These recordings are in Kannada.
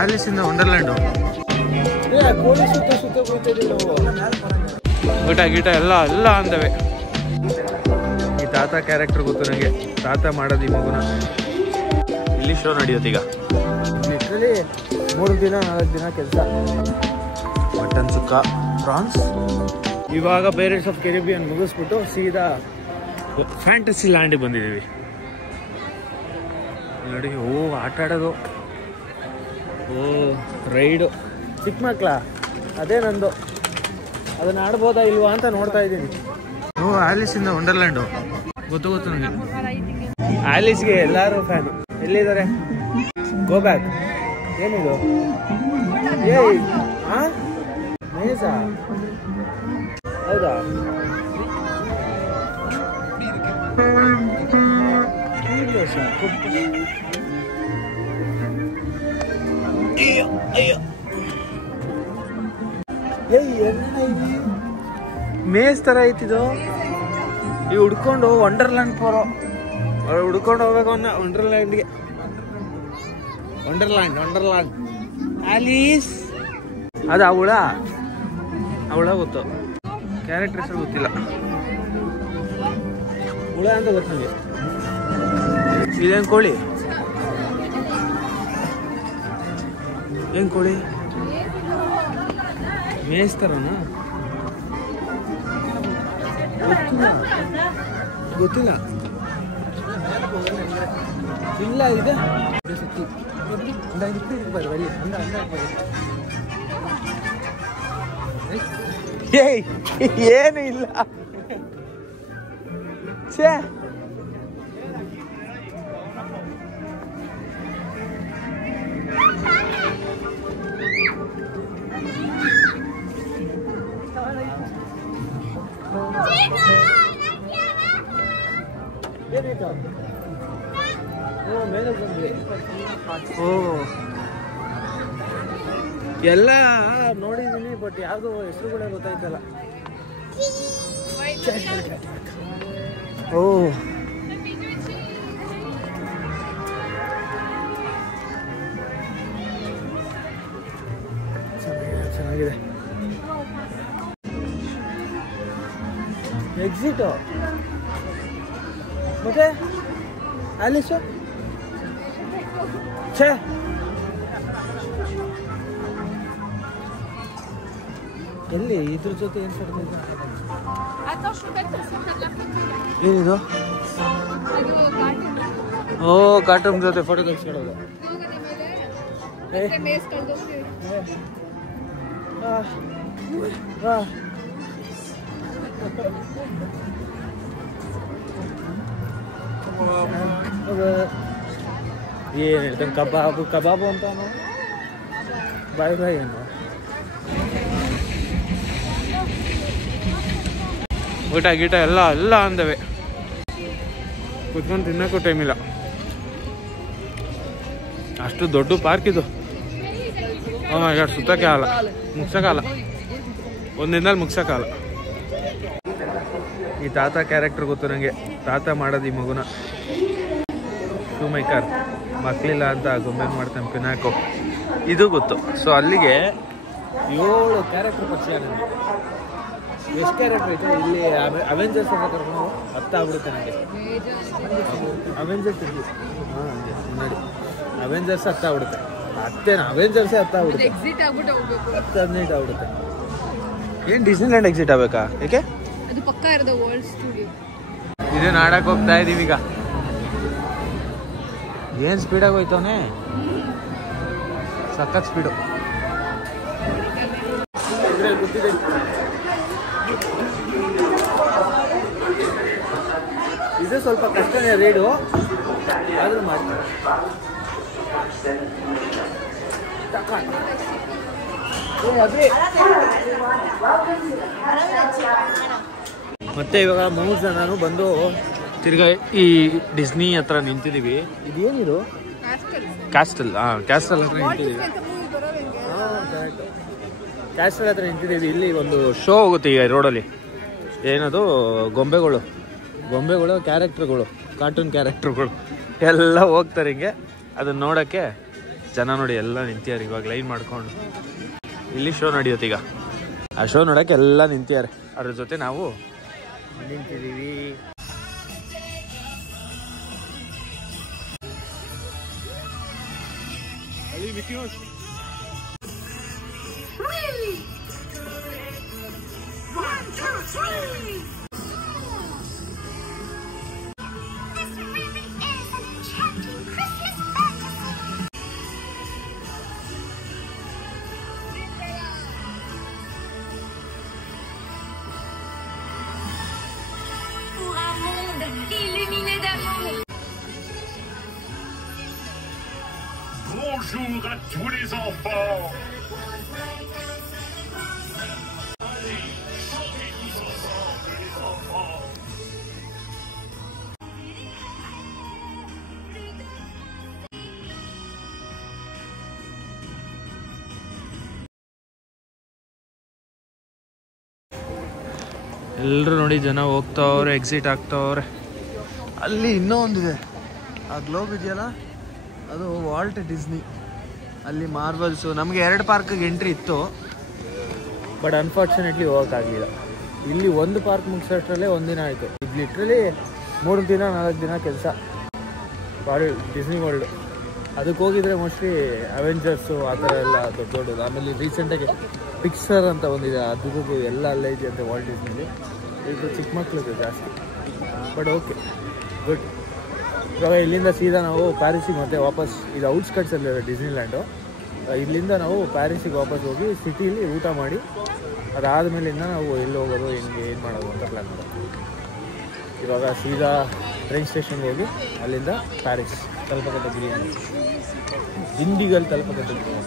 ಆಲಿಸ್ ಇಂದ ವಂಡರ್ಲ್ಯಾಂಡು. ಊಟ ಗೀಟ ಎಲ್ಲ ಅಂದವೆ. ಈ ತಾತ ಕ್ಯಾರೆಕ್ಟರ್ ಗೊತ್ತು ನನಗೆ. ತಾತ ಮಾಡೋದು ಈ ಮಗುನ. ಇಲ್ಲಿ ಶೋ ನಡೆಯುತ್ತೆ ಈಗ. ಲಿಟ್ರಲಿ 3 ದಿನ 4 ದಿನ ಕೆಲಸ. Mutton sukka, France. ಇವಾಗ ಪೈರೇಟ್ಸ್ ಆಫ್ ಕೆರಿಬಿಯನ್ ಮುಗಿಸ್ಬಿಟ್ಟು ಸೀದಾ ಫ್ಯಾಂಟಸಿ ಲ್ಯಾಂಡಿಗೆ ಬಂದಿದ್ದೀವಿ ನೋಡಿ. ಆಟ ಆಡೋದು, ರೈಡು. ಚಿಕ್ಕ ಮಕ್ಕಳ ಅದೇ ನಂದು. ಅದನ್ನ ಆಡ್ಬೋದಾ ಇಲ್ವಾ ಅಂತ ನೋಡ್ತಾ ಇದ್ದೀನಿ. ಆಲಿಸ್ ಇಂದ ವಂಡರ್ಲ್ಯಾಂಡು ಗೊತ್ತು ನನಗೆ. ಆಲಿಸ್ಗೆ ಎಲ್ಲರೂ ಫ್ಯಾನು. ಎಲ್ಲಿದ್ದಾರೆ? Go back. ಏನಿದು? ಮೇಜಾ? ಹೌದಾ? ಮೇಸ್ ತರ ಐತಿದು. ಇವು ಹುಡ್ಕೊಂಡು ವಂಡರ್ಲ್ಯಾಂಡ್ ಪೋರೋ ಹುಡ್ಕೊಂಡು ಹೋಗ್ಬೇಕು ಅನ್ನೋ ವಂಡರ್ಲ್ಯಾಂಡ್ಗೆ. Wonderland all is. ಅದು ಅವಳ ಗೊತ್ತು. ಕ್ಯಾರೆಕ್ಟರ್ ಹೆಸರು ಗೊತ್ತಿಲ್ಲ. ಹುಳ ಅಂತ ಗೊತ್ತು ನನಗೆ. ಇದೇನು ಕೋಳಿ? ಏನು ಕೋಳಿ? ಮೇಯಿಸ್ತಾರನ? ಗೊತ್ತಿಲ್ಲ. ಇಲ್ಲ ಇದೆ. ಏನು ಇಲ್ಲ. ಛೇ, ಎಲ್ಲ ನೋಡಿದೀನಿ, ಬಟ್ ಯಾವ್ದು ಹೆಸರುಗಳೇ ಗೊತ್ತಾಯ್ತಲ್ಲ. ಚೆನ್ನಾಗಿದೆ. ಎಕ್ಸಿಟ್ ಮತ್ತೆ ಆಲಿಸು. ಛೇ, ಎಲ್ಲಿ ಇದ್ರ ಜೊತೆ ಏನು ಏನಿದು? ಕಾರ್ಟೂನ್ ಜೊತೆ ಫೋಟೋ ತೆಗೆಸ್ಕೊಳ್ಳೋದು. ಏನು ಹೇಳ್ತಾನೆ? ಕಬಾಬು ಅಂತಾನು. ಬಾಯ್ ಏನು ಊಟ ಗೀಟ ಎಲ್ಲ ಅಂದವೆ. ಕುತ್ಕೊಂಡು ತಿನ್ನೋಕ್ಕೂ ಟೈಮ್ ಇಲ್ಲ. ಅಷ್ಟು ದೊಡ್ಡ ಪಾರ್ಕ್ ಇದು. ಸುತ್ತಕ್ಕಾಗಲ್ಲ, ಮುಗ್ಸೋಕ್ಕಾಗಲ್ಲ. ಒಂದಿನದಲ್ಲಿ ಮುಗ್ಸೋಕ್ಕಾಗಲ್ಲ. ಈ ತಾತ ಕ್ಯಾರೆಕ್ಟರ್ ಗೊತ್ತು ನನಗೆ. ತಾತ ಮಾಡೋದು ಈ ಮಗುನ. Shoe maker. ಮಕ್ಕಳಿಲ್ಲ ಅಂತ ಗೊಂಬೆ ಮಾಡ್ತಾನೆ ಪಿನಾಕೋ. ಇದು ಗೊತ್ತು. ಸೊ ಅಲ್ಲಿಗೆ 7 ಕ್ಯಾರೆಕ್ಟರ್ ಪರಿಚಯ ನನಗೆ. ಎಷ್ಟು ಕ್ಯಾರೆಕ್ಟರ್ ಐತೆ ಇಲ್ಲಿ? ಅವೆಂಜರ್ಸ್ ಅಂತ ಕರ್ಕೊಂಡು 10 ಆಗ್ಬಿಡುತ್ತೆ ನನಗೆ. ಅವೆಂಜರ್ಸ್ ನೋಡಿ, ಅವೆಂಜರ್ಸ್ 10 ಆಗ್ಬಿಡುತ್ತೆ. ಅವೆಂಜರ್ಸೇ 10 ಆಗ್ಬಿಡುತ್ತೆ. 10-15 ಆಗ್ಬಿಡುತ್ತೆ. ಏನು ಡಿಸ್ನಿಲ್ಯಾಂಡ್ ಎಕ್ಸಿಟ್ ಆಗ್ಬೇಕಾ? ಏಕೆ? ಅದು ಪಕ್ಕ ಇರೋದು ವರ್ಲ್ಡ್ ಸ್ಟುಡಿಯೋ. ಇದೇನು ಆಡಕ್ಕೆ ಹೋಗ್ತಾ ಇದೀವಿ ಈಗ. ಏನು ಸ್ಪೀಡಾಗಿ ಹೋಯ್ತವನೇ, ಸಖತ್ ಸ್ಪೀಡು. ಇದು ಸ್ವಲ್ಪ ಕಷ್ಟನೇ ರೈಡು, ಆದ್ರೂ ಮಾಡ್ತಾರೆ. ಮತ್ತೆ ಇವಾಗ 3 ಜನ ಬಂದು ತಿರ್ಗಾ ಈ ಡಿಸ್ನಿ ಹತ್ರ ನಿಂತಿದ್ದೀವಿ. ಇದೇನಿದು? ಕ್ಯಾಸ್ಟಲ್ ಕ್ಯಾಸ್ಟಲ್ ಹತ್ರ ನಿಂತಿದ್ದೀವಿ. ಕ್ಯಾಸ್ಟಲ್ ಹತ್ರ ನಿಂತಿದ್ದೀವಿ. ಇಲ್ಲಿ ಒಂದು ಶೋ ಹೋಗುತ್ತೆ ಈಗ ರೋಡಲ್ಲಿ. ಏನದು? ಗೊಂಬೆಗಳು, ಕ್ಯಾರೆಕ್ಟರ್ಗಳು, ಕಾರ್ಟೂನ್ ಕ್ಯಾರೆಕ್ಟರ್ಗಳು ಎಲ್ಲ ಹೋಗ್ತಾರೆ ಹಿಂಗೆ. ಅದನ್ನ ನೋಡೋಕ್ಕೆ ಜನ ನೋಡಿ ಎಲ್ಲ ನಿಂತಿದ್ದಾರೆ ಇವಾಗ ಲೈನ್ ಮಾಡ್ಕೊಂಡು. ಇಲ್ಲಿ ಶೋ ನಡೆಯುತ್ತೆ ಈಗ. ಆ ಶೋ ನೋಡೋಕ್ಕೆ ಎಲ್ಲ ನಿಂತಿದ್ದಾರೆ. ಅದ್ರ ಜೊತೆ ನಾವು ನಿಂತಿದ್ದೀವಿ. Bonjour à tous les enfants. Allez, chantez tous ensemble les enfants. ಎಲ್ಲರೂ ನೋಡಿ ಜನ ಹೋಗ್ತಾವ್ರೆ, ಎಕ್ಸಿಟ್ ಆಗ್ತಾವ್ರೆ. ಅಲ್ಲಿ ಇನ್ನೂ ಒಂದಿದೆ, ಆ ಗ್ಲೋಬ್ ಇದೆಯಲ್ಲ ಅದು ವಾಲ್ಟ್ ಡಿಸ್ನಿ. ಅಲ್ಲಿ ಮಾರ್ಬಲ್ಸು. ನಮಗೆ 2 ಪಾರ್ಕಿಗೆ ಎಂಟ್ರಿ ಇತ್ತು, ಬಟ್ ಅನ್ಫಾರ್ಚುನೇಟ್ಲಿ ಹೋಗೋಕ್ಕಾಗಲಿಲ್ಲ. ಇಲ್ಲಿ ಒಂದು ಪಾರ್ಕ್ ಮುಗಿಸೋಷ್ಟರಲ್ಲೇ ಒಂದಿನ ಆಯಿತು. ಇದು ಲಿಟ್ರಲಿ 3 ದಿನ 4 ದಿನ ಕೆಲಸ. ಡಿಸ್ನಿ ವರ್ಲ್ಡ್ ಅದಕ್ಕೆ ಹೋಗಿದ್ರೆ ಮೋಸ್ಟ್ಲಿ ಅವೆಂಜರ್ಸು ಆ ಥರ ಎಲ್ಲ ದೊಡ್ಡದು. ಆಮೇಲೆ ರೀಸೆಂಟಾಗಿ ಪಿಕ್ಸರ್ ಅಂತ ಒಂದಿದೆ, ಅದಕ್ಕೂ ಎಲ್ಲ ಅಲ್ಲೇ ಇದೆ ಅಂತೆ ವಾಲ್ಟ್ ಡಿಸ್ನಿಲಿ. ಇದು ಚಿಕ್ಕ ಮಕ್ಕಳಿದೆ ಜಾಸ್ತಿ, ಬಟ್ ಓಕೆ ಗುಡ್. ಇವಾಗ ಇಲ್ಲಿಂದ ಸೀದಾ ನಾವು ಪ್ಯಾರಿಸಿಗೆ ಮತ್ತೆ ವಾಪಸ್, ಇದು ಔಟ್ಸ್ಕಟ್ಸಲ್ಲಿದೆ ಡಿಸ್ನಿಲ್ಯಾಂಡು. ಇಲ್ಲಿಂದ ನಾವು ಪ್ಯಾರಿಸಿಗೆ ವಾಪಸ್ ಹೋಗಿ ಸಿಟಿಲಿ ಊಟ ಮಾಡಿ ಅದಾದಮೇಲಿಂದ ನಾವು ಎಲ್ಲಿ ಹೋಗೋದು, ಹೆಂಗೆ ಏನು ಮಾಡೋದು ಅಂತ ಪ್ಲ್ಯಾನ್ ಮಾಡೋದು. ಇವಾಗ ಸೀದಾ ಟ್ರೈನ್ ಸ್ಟೇಷನ್ಗೆ ಹೋಗಿ ಅಲ್ಲಿಂದ ಪ್ಯಾರಿಸ್ ತಲುಪಕಟ್ಟೆ ಬಿರಿಯಾನಿ, ದಿಂಡಿಗಲ್ ತಲುಪಕಟ್ಟೆ ಬಿರಿಯಾನಿ.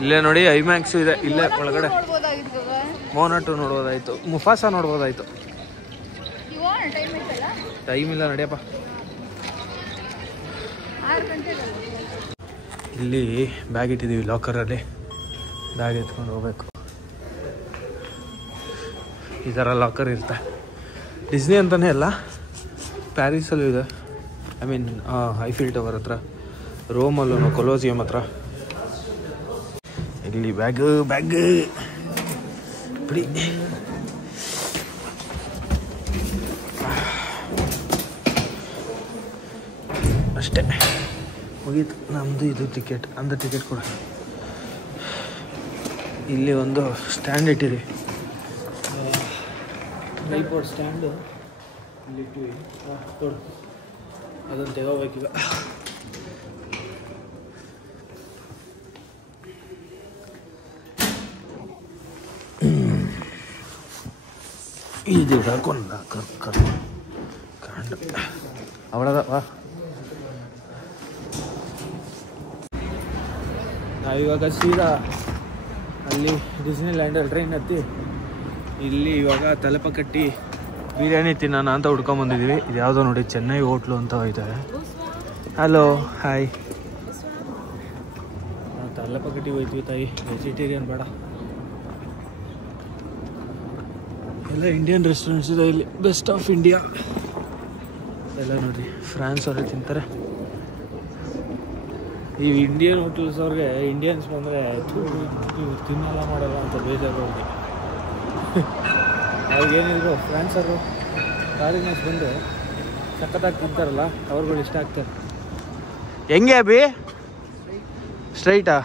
ಇಲ್ಲೇ ನೋಡಿ ಐಮ್ಯಾಕ್ಸು ಇದೆ ಇಲ್ಲೇ ಒಳಗಡೆ. ಮೋನಾ 2 ನೋಡ್ಬೋದಾಯ್ತು, ಮುಫಾಸ ನೋಡ್ಬೋದಾಯ್ತು. ಟೈಮ್ ಇಲ್ಲ, ನಡೆಯಪ್ಪ. ಇಲ್ಲಿ ಬ್ಯಾಗ್ ಇಟ್ಟಿದ್ದೀವಿ ಲಾಕರಲ್ಲಿ, ಬ್ಯಾಗ್ ಎತ್ಕೊಂಡು ಹೋಗ್ಬೇಕು. ಈ ಥರ ಲಾಕರ್ ಇರುತ್ತೆ. ಡಿಸ್ನಿ ಅಂತಲೇ ಅಲ್ಲ, ಪ್ಯಾರಿಸಲ್ಲೂ ಇದೆ. ಐ ಮೀನ್ ಐಫಿಲ್ ಟವರ್ ಹತ್ರ, ರೋಮಲ್ಲೂ ಕೊಲೋಸಿಯಂ ಹತ್ರ. ಇಲ್ಲಿ ಬ್ಯಾಗ್ ಬಿಡಿ. ಅಷ್ಟೇ ಮುಗೀತು ನಮ್ಮದು. ಇದು ಟಿಕೆಟ್ ಅಂದ ಟಿಕೆಟ್ ಕೊಡ. ಇಲ್ಲಿ ಒಂದು ಸ್ಟ್ಯಾಂಡ್ ಇಟ್ಟಿರಿ, ಟ್ರೈಪಾಡ್ ಸ್ಟ್ಯಾಂಡು ಇಲ್ಲಿ ಇಟ್ಟಿವಿ. ಕೊಡು, ಅದನ್ನು ತೆಗೋಬೇಕೀಗ. ಇದು ಹಾಕೊಂಡ ಕಾಂಡ ಅವಳದ ವಾ. ನಾವಿವಾಗ ಸೀದಾ ಅಲ್ಲಿ ಡಿಸ್ನಿಲ್ಯಾಂಡಲ್ಲಿ ಟ್ರೈನ್ ಹತ್ತಿ ಇಲ್ಲಿ ಇವಾಗ ತಲಪಕಟ್ಟಿ ಬಿರಿಯಾನಿ ತಿನ್ನೋಣ ಅಂತ ಹುಡ್ಕೊಂಬಂದಿದ್ದೀವಿ. ಇದು ಯಾವುದೋ ನೋಡಿ, ಚೆನ್ನೈ ಹೋಟ್ಲು ಅಂತ ಇದೆ. Hello, hi. ನಾವು ತಲಪಕಟ್ಟಿ ಹೋಯ್ತೀವಿ ತಾಯಿ, ವೆಜಿಟೇರಿಯನ್ ಬೇಡ. ಎಲ್ಲ ಇಂಡಿಯನ್ ರೆಸ್ಟೋರೆಂಟ್ಸ್ ಇದೆ ಇಲ್ಲಿ, ಬೆಸ್ಟ್ ಆಫ್ ಇಂಡಿಯಾ ಎಲ್ಲ ನೋಡಿ. ಫ್ರಾನ್ಸ್ ಅವರೇ ತಿಂತಾರೆ. ಈ ಇಂಡಿಯನ್ ಹೋಟೆಲ್ಸ್ ಅವ್ರಿಗೆ ಇಂಡಿಯನ್ಸ್ ಬಂದರೆ ತಿನ್ನಲ್ಲ ಮಾಡಲ್ಲ ಅಂತ ಬೇಜಾರು ಅವ್ರಿಗೆ. ಅವ್ರಿಗೇನಿದ್ರು ಫ್ರಾನ್ಸ್ ಅವರು ಫಾರಿನರ್ಸ್ ಬಂದು ಸಖತ್ತಾಗಿ ತಿಂತಾರಲ್ಲ, ಅವ್ರುಗಳು ಇಷ್ಟ ಆಗ್ತಾರೆ. ಹೆಂಗೆ ಅಭಿ? ಸ್ಟ್ರೈಟಾ?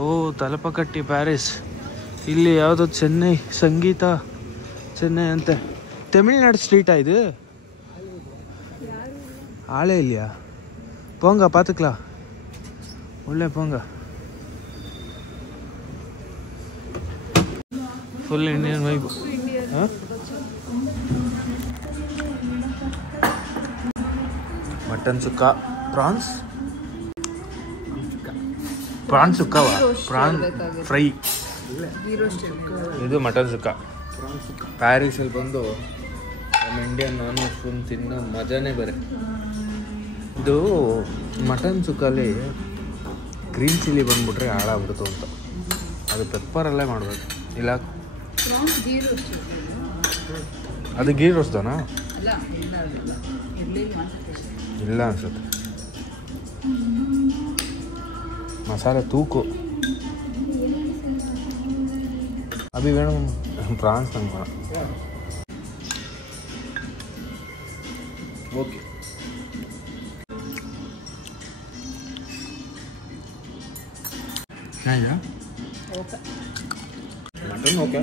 ಓ, ತಲಪಕಟ್ಟಿ ಪ್ಯಾರಿಸ್. ಇಲ್ಲಿ ಯಾವುದೋ ಚೆನ್ನೈ ಸಂಗೀತ ಚೆನ್ನೈ ಅಂತೆ. ತಮಿಳ್ನಾಡು ಸ್ಟ್ರೀಟಾ ಇದು? ಆಳೆ ಇಲ್ಲಿಯಾ? ಪೋಂಗ ಪಾತಕ್ಲಾ, ಒಳ್ಳೆ ಪೋಂಗ. Full Indian vibe. ಹಾಂ, ಮಟನ್ ಸುಕ್ಕ, ಪ್ರಾನ್ಸ್ ಸುಕ್ಕವ, ಪ್ರಾನ್ ಫ್ರೈ. ಇದು ಮಟನ್ ಸುಕ್ಕ. ಪ್ಯಾರಿಸಲ್ಲಿ ಬಂದು ನಮ್ಮ ಇಂಡಿಯನ್ ನಾನ್ ವೆಜ್ ಫುಲ್ ತಿನ್ನೋ ಮಜಾನೇ ಬೇರೆ. ಇದು ಮಟನ್ ಸುಕ್ಕಲ್ಲಿ ಗ್ರೀನ್ ಚಿಲ್ಲಿ ಬಂದ್ಬಿಟ್ರೆ ಹಾಳಾಗ್ಬಿಡ್ತು ಅಂತ, ಅದು ಪೆಪ್ಪರಲ್ಲೇ ಮಾಡಬೇಕು. ಇಲ್ಲ ಅದು ಗೀ ರೋಸ್ಟನಾ? ಇಲ್ಲ ಅನ್ಸುತ್ತೆ ಮಸಾಲೆ ತೂಕು ಅಭಿ ವೇಣು ಪ್ರಾನ್ಸ್ ತಂಗೋಣ okay mutton okay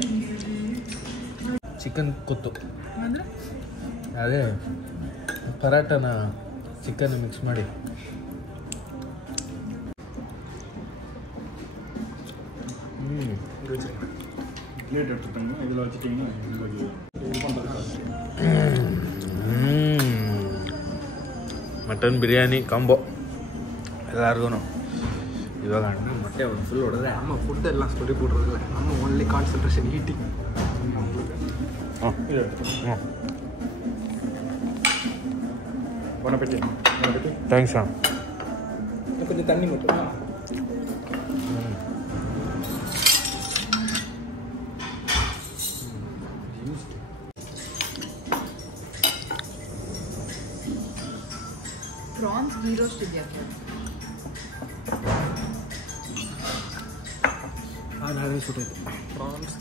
chicken kothu ಅದೇ ಪರಾಟನ ಚಿಕನ್ ಮಿಕ್ಸ್ ಮಾಡಿ ಮಟನ್ ಬಿರಿಯಾನಿ ಕಾಂಬೋ ಎಲ್ಲರಿಗೂ ಇವಾಗ ಅಣ್ಣ ಮತ್ತೆ ಒಂದು ಫುಲ್ ಹೊಡೆದ್ರೆ ಅಮ್ಮ ಫುಡ್ ಎಲ್ಲ ಸ್ಟೋರಿ ಬಿಡ್ರಲ್ಲ ಅಮ್ಮ ಓನ್ಲಿ ಕಾನ್ಸಂಟ್ರೇಷನ್ ಈಟಿಂಗ್ ಥ್ಯಾಂಕ್ಸ್ ಅಣ್ಣ ಕೊಂಚ ತಣ್ಣಿ ಮುಟ್ಟು ಪ್ರಾನ್ಸ್ ಗೀ ರೋಸ್ಟ್ ಇದೆಯಾ ನಾವೇ ಸುಟ್ಟೈತೆ ಪ್ರಾನ್ಸ್